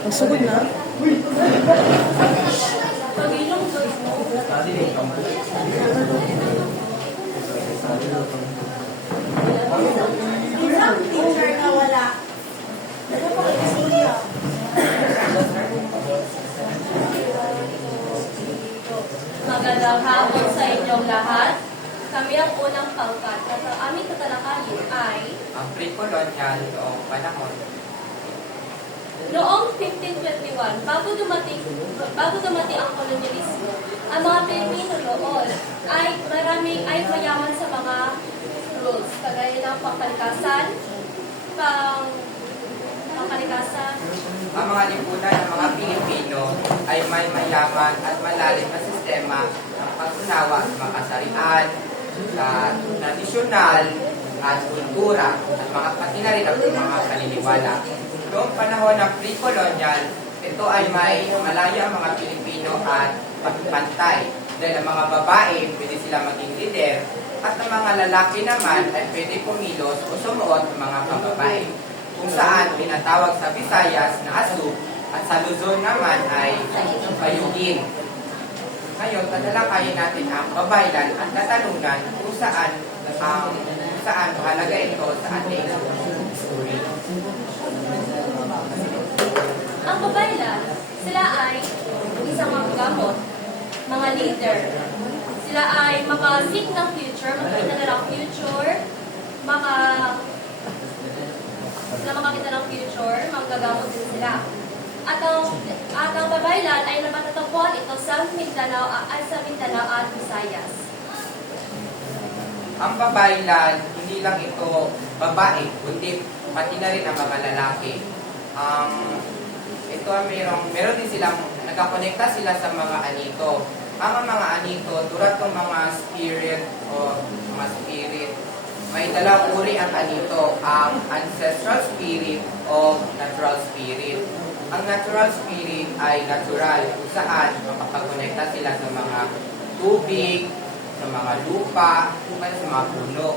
Masugod na. Isang teacher na wala. Ano po kaya? Magandang hapon sa inyong lahat. Kami ang unang pangkat at ang aming tatalakayin ay Ang pre-colonial noong panahon. noong 1521, bago dumating ang kolonyalismo, ang mga Pilipino noon ay mayaman sa mga rules, kagaya ng pangkalikasan, Ang mga lipunan ng mga Pilipino ay may mayaman at malalim na sistema ng pag-unawa sa mga kasarian, sa tradisyonal at kultura at mga pati na rin ang mga paniniwala. Noong panahon ng pre-colonial, ito ay may malaya ang mga Pilipino at pagpantay. Dahil ang mga babae, pwede sila maging leader, at ang mga lalaki naman ay pwede pumilos o sumuot ng mga bababae. Kung saan tinatawag sa Visayas na asu at sa Luzon naman ay bayugin. Ngayon, tatalakayin natin ang babaylan at katanungan kung saan mahalaga ito sa ating story. ang babaylan, sila ay isang manggamot, mga leader. Sila ay makasik ng future, makita na ng future, makakita ng future, manggagamot din sila. At ang babaylan ay napatatagpuan ito sa Mindanao at Visayas. Ang babaylan, hindi lang ito babae, kundi pati na rin ang mga lalaki. Ito meron din silang, nagkakonekta sila sa mga anito. Ang mga anito, tulad ng mga spirit, may dalawang uri ang anito, ang ancestral spirit o natural spirit. Ang natural spirit ay natural, kung saan makapagkonekta sila sa mga tubig, sa mga lupa, at sa mga puno.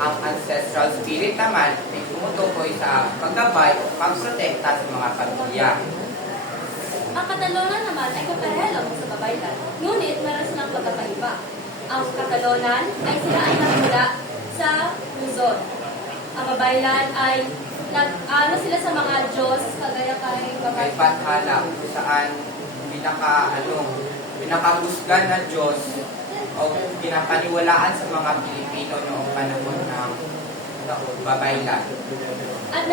Ang ancestral spirit naman ay tumutukoy sa paggabay o pagprotekta sa mga pamilya. Ang Catalonan naman ay kaparehalo sa babaylan, ngunit meron silang pagkakaiba. Ang Catalonan ay sila ay nagmula sa Luzon. Ang babaylan ay sila sa mga Diyos, kagaya kay May pathala kung saan pinakahusgan na Diyos o pinapaniwalaan sa mga Pilipino noong panahon ng babaylan. At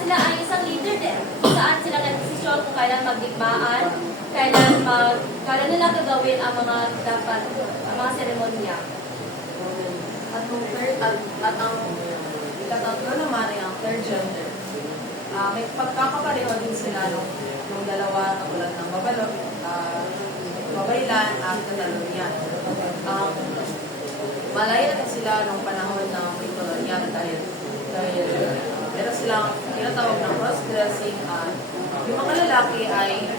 sila ay isang leader din, kung saan sila nagdesisyon kung kailan magdigmaan, kailan nila gagawin ang mga seremonya. At ang ikatatlo naman ay ang third gender. May pagkakapareho din sila nung dalawa katulad ng babaylan at Catalonia. Malaya na sila nung panahon ng pre-colonial dahil meron silang tinatawag ng cross-dressing at yung mga lalaki ay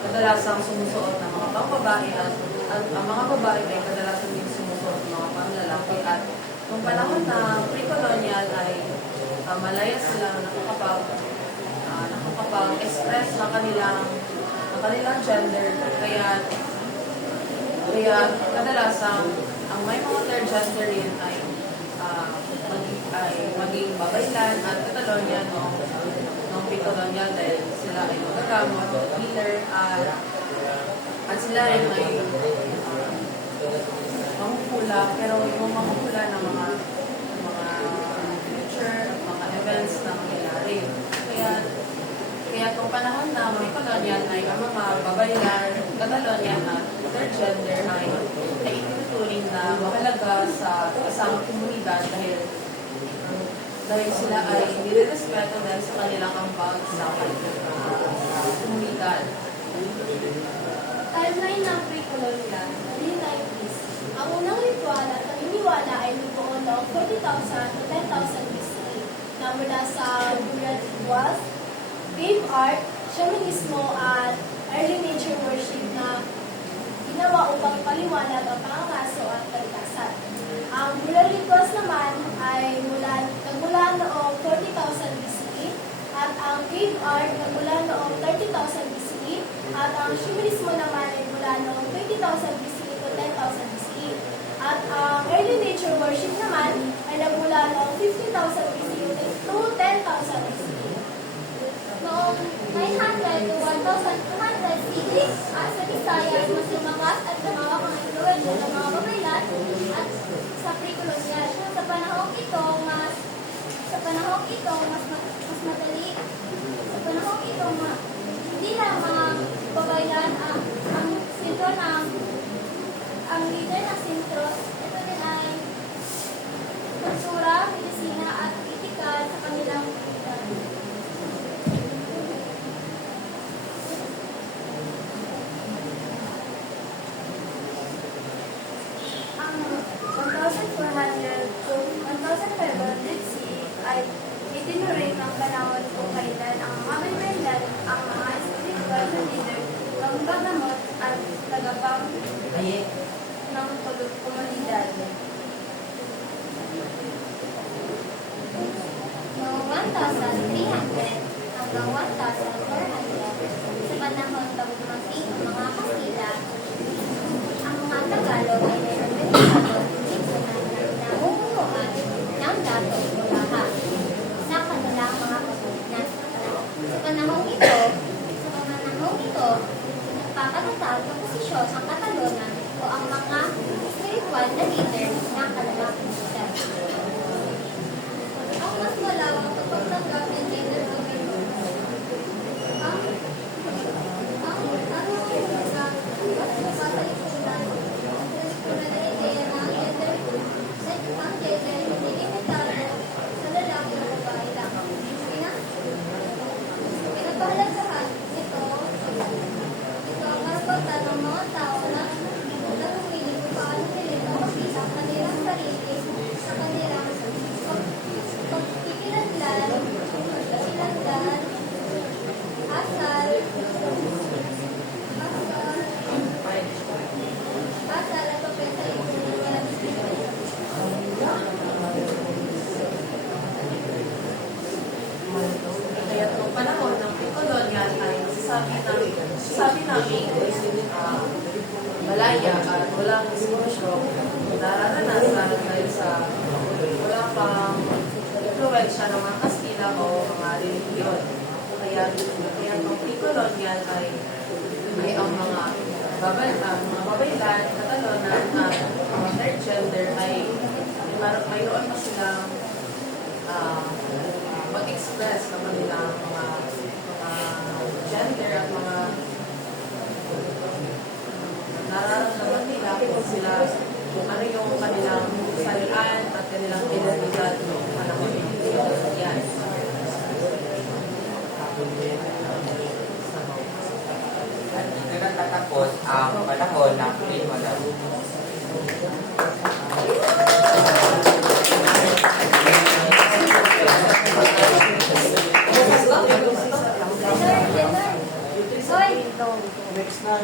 kadalasang sumusuot ng mga pangbabae at ang mga babae ay kadalasang din sumusuot ng mga panglalaki at nung panahon na pre-colonial ay malaya sila nakakapag-express ng kanilang gender kaya kadalasang ang may mga third gender rin ay maging babaylan at Catalonia noong pre-colonial dahil sila ay magagamot, healer at sila rin ay mamupula pero yung mamupula ng mga future at mga events na mangyayari. Kaya itong panahon na pre-colonial ay ang mga babaylan, Catalonia at third gender ay itinuturing na mahalaga sa kasama komunidad dahil sila ay nire-respeto dahil sa kanilang ambag sa komunidad. Timeline ng pre-colonial, 1990s. Ang unang ritual at paniniwala ay nagbuo noong 40,000 to 10,000 BCE na mula sa burial rituals, cave art, shamanismo at early nature worship na ginawa upang ipaliwanag ang pangangaso at kalikasan. Ang burial rituals naman ay nagmula noong 40,000 BCE at ang cave art nagmula noong 30,000 ang Shamanismo naman ay mula noong 20,000 BCE to 10,000 BCE. At ang early nature worship naman ay nagmula noong 50,000 BCE to 10,000 BCE. Noong 900 to 1200 CE, sa Visayas mas lumakas at lumawak ang influensya ng mga babaylan at sa pre-colonial. Sa panahong ito, mas madali. Sa panahong ito, hindi lang mga babaylan ang sentro ng ang leader ng sentro. Ito din ay kultura, medisina at etikal sa kanilang komunidad. Ang 1,400 to 1,500 CE ay itinuring ng panahon kung kailan ang mga babaylan, ang mga spiritual na leader, ang gagamot at tagapang ng komunidad. Noong 1,300 hanggang 1,400, sa panahon pagdumating ng mga Kastila, ang mga Tagalog ay nag-organisado ng namumunuan ng dato Bulaha sa kanilang mga pamumunan. Sa panahong ito, nagpapatatag ng posisyon ang Katalonan o ang mga spiritual na leader ng kanilang komunidad. Ang mas malawak na pagtanggap ng gender domination. Ang napasalipunan na ideya ng gender hindi limitado sa lalaki o babae lang. Pinapahalagahan ito ang karapatan ng mga tao na humili kung paano nila makita ang kanilang sarili sa kanilang pagkikilanlan, asal at papel sa ikulang. Kaya noong panahon ng pre-colonial ay sabi namin malaya at walang diskusyo nararanasan dahil sa wala pang influensya ng mga Kastila o mga religiyon. Kaya noong pre-colonial ay ang mga babaylan, Katalonan at mga third gender ay mayroon pa silang mag-express ng kanilang mga gender at mga nararamdaman nila kung ano yung kanilang salian at kanilang identidad noong panahon ng yan. At dito natatapos ang panahon ng pre-colonial. Hoy! Next na.